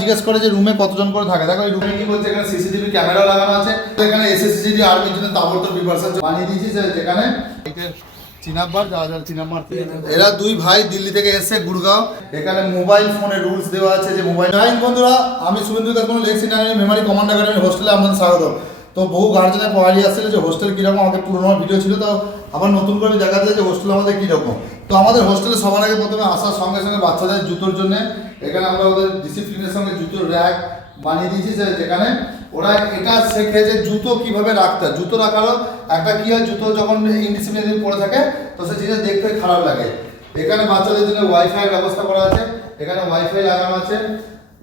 জিজ্ঞেস করে যে রুমে কতজন করে থাকে। দেখো এই রুমে কি বলছে, এখানে সিসিটিভি ক্যামেরা লাগানো আছে, এখানে এসএসসিডি আর্মির জন্য তাবড়তোড় প্রিপারেশন বানিয়ে দিয়েছি। যেখানে চিনাব্বার যারা চিনাব্বার এরা দুই ভাই দিল্লি থেকে এসেছে গুড়গাঁও। এখানে মোবাইল ফোনের রুলস দেওয়া আছে যে মোবাইল। বন্ধুরা, আমি শুভেন্দু দাস লেক্স ইন্টারন্যাশনাল মেমোরি কমান্ড একাডেমির হোস্টেলে আপনাদের স্বাগত। তো বহু গার্জেনের কোয়ারি আসছিল যে হোস্টেল কীরকম, আমাদের পুরোনো ভিডিও ছিল, তো আবার নতুন করে দেখা যায় যে হোস্টেল আমাদের কীরকম। তো আমাদের হোস্টেলে সবার আগে প্রথমে আসার সঙ্গে সঙ্গে বাচ্চাদের জুতোর জন্য এখানে আমরা ওদের ডিসিপ্লিনের সঙ্গে জুতোর র্যাক বানিয়ে দিয়েছি, যেখানে ওরা এটা শেখে যে জুতো কিভাবে রাখতে হয়। জুতো রাখারও একটা কী হয়, জুতো যখন ইনডিসিপ্লিন পরে থাকে তো সে জিনিস দেখতে খারাপ লাগে। এখানে বাচ্চাদের জন্য ওয়াইফাই ব্যবস্থা করা আছে, এখানে ওয়াইফাই লাগানো আছে।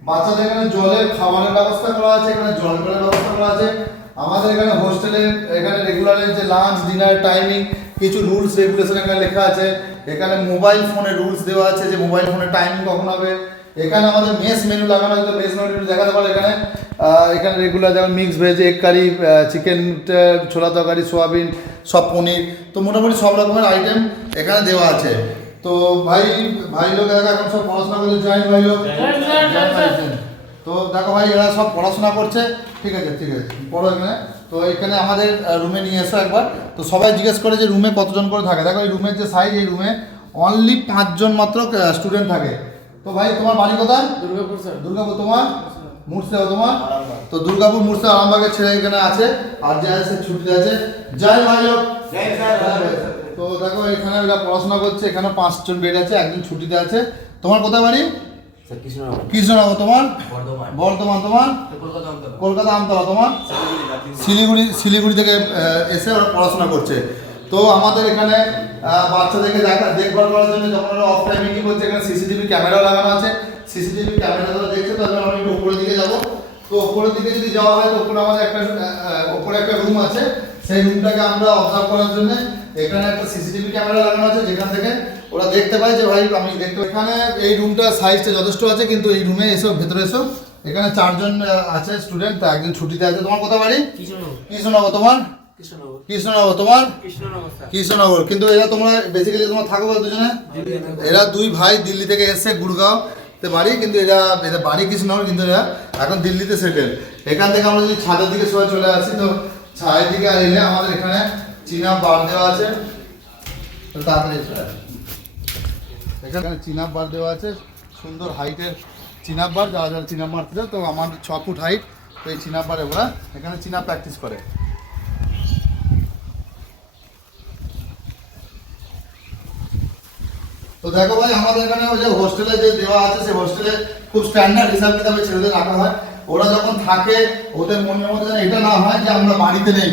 বাচ্চাদের এখানে জলের খাবারের ব্যবস্থা করা আছে, এখানে জল করার ব্যবস্থা করা আছে। আমাদের এখানে হোস্টেলে এখানে রেগুলারের যে লাঞ্চ ডিনার টাইমিং কিছু রুলস রেগুলেশন এখানে লেখা আছে। এখানে মোবাইল ফোনের রুলস দেওয়া আছে যে মোবাইল ফোনের টাইমিং কখন হবে। এখানে আমাদের মেস মেনু লাগানো আছে, মেস মেনু দেখাতে পারে। এখানে রেগুলার যেমন mix veg, egg curry, chicken, ছোলা তরকারি, সোয়াবিন, সব পনির, তো মোটামুটি সব রকমের আইটেম এখানে দেওয়া আছে। তো ভাই লোক এখন সব পড়াশোনা করছে, জয়েন্ট ভাই লোক। তো দেখো ভাই, এরা সব পড়াশোনা করছে। ঠিক আছে পড়ো এখানে। তো এখানে আমাদের রুমে নিয়ে এসো একবার। তো সবাই জিজ্ঞেস করে যে রুমে কতজন করে থাকে। দেখো এই রুমের যে সাইজ, এই রুমে অনলি 5 জন মাত্র স্টুডেন্ট থাকে। তো ভাই তোমার বাড়ি কোথায়? দুর্গাপুর স্যার। দুর্গাপুর। তোমার? মুর্শিদাবাদ। তোমার? তো দুর্গাপুর মুর্শিদাবাদ আরামবাগের ছেলে এখানে আছে, আর যে আছে ছুটিতে আছে। জয় ভাই লোক। তো দেখো এখানে এরা পড়াশোনা করছে। এখানে 5 জন বেড আছে, একজন ছুটিতে আছে। তোমার কোথায় বাড়ি? কৃষ্ণনগর। তোমার? বর্ধমান। তোমার? কলকাতা আমতলা। তোমার? শিলিগুড়ি থেকে এসে ওরা পড়াশোনা করছে। তো আমাদের এখানে বাচ্চাদেরকে দেখভাল করার জন্য যখন ওরা অফ টাইমে কি করছে, এখানে সিসিটিভি ক্যামেরা লাগানো আছে। সিসিটিভি ক্যামেরা যারা দেখছে তাদের আমরা একটু উপরের দিকে যাবো। তো উপরের দিকে যদি যাওয়া হয় তো উপরে আমাদের উপরে একটা রুম আছে। সেই রুমটাকে আমরা অবজার্ভ করার জন্য এখানে একটা সিসিটিভি ক্যামেরা লাগানো আছে, যেখান থেকে ওরা দেখতে পায় যে ভাই আমি দেখতে। এখানে এই রুমটার সাইজটা যথেষ্ট আছে, কিন্তু এই রুমে এসো, ভেতরে এসো। এখানে 4 জন আছে স্টুডেন্ট, একজন ছুটিতে আছে। তোমার কোথায় বাড়ি? কৃষ্ণনগর। তোমার? কৃষ্ণনগর। তোমার? কৃষ্ণনগর। কিন্তু এরা তোমরা বেসিক্যালি তোমরা থাকো দুজনে? এরা দুই ভাই দিল্লি থেকে এসছে গুড়গাঁও তে বাড়ি, কিন্তু এদের বাড়ি কৃষ্ণনগর, কিন্তু এরা এখন দিল্লিতে সেটেল। এখান থেকে আমরা যদি ছাদের দিকে সবাই চলে আসি, তো ছাদের দিকে এলে আমাদের এখানে চীনা বার দেওয়া আছে। তাড়াতাড়ি এখানে চীনা বার দেওয়া আছে, সুন্দর হাইটের চীনা বার। যারা চীনা মারতে চায়, তো আমার 6 ফুট হাইট। তো এই চীনা বারে ওরা এখানে চীনা প্র্যাকটিস করে। তো দেখো ভাই, আমাদের এখানে ওই যে হোস্টেলে যে দেওয়া আছে, সেই হোস্টেলে খুব স্ট্যান্ডার্ড হিসাব কিতাবে ছেলেদের রাখা হয়। ওরা যখন থাকে ওদের মনের মধ্যে এটা না হয় যে আমরা বাড়িতে নেই।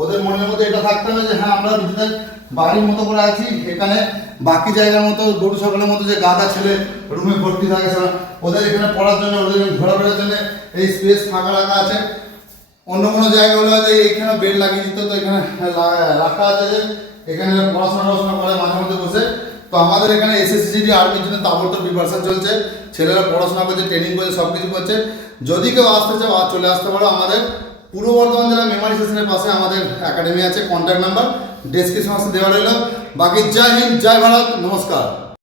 ওদের মনের মধ্যে এটা থাকতে হবে যে হ্যাঁ আমরা নিজেদের বাড়ির মতো করে আছি। এখানে বাকি জায়গার মতো গরু ছাগলের মতো যে গাদা ছেলে রুমে ভর্তি থাকে, ওদের এখানে পড়ার জন্য, ওদের ঘোরাফেরার জন্য এই স্পেস ফাঁকা রাখা আছে। অন্য কোনো জায়গা হলে হয়তো এখানে বেড লাগিয়ে দিত, তো এখানে রাখা আছে যে এখানে পড়াশোনা করে মাঝে মধ্যে বসে। তো আমাদের এখানে এসএসসিডি আর্মির জন্য তাবড়তোড় প্রিপারেশন চলছে। ছেলেরা পড়াশোনা করছে, ট্রেনিং করছে, সব কিছু করছে। যদি কেউ আসতে চাও চলে আসতে পারো। আমাদের পূর্ব বর্ধমান জেলা মেমারি স্টেশনের পাশে আমাদের একাডেমি আছে। কন্ট্যাক্ট নাম্বার ডেসক্রিপশনে দেওয়া রইল। বাকি জয় হিন্দ, জয় ভারত, নমস্কার।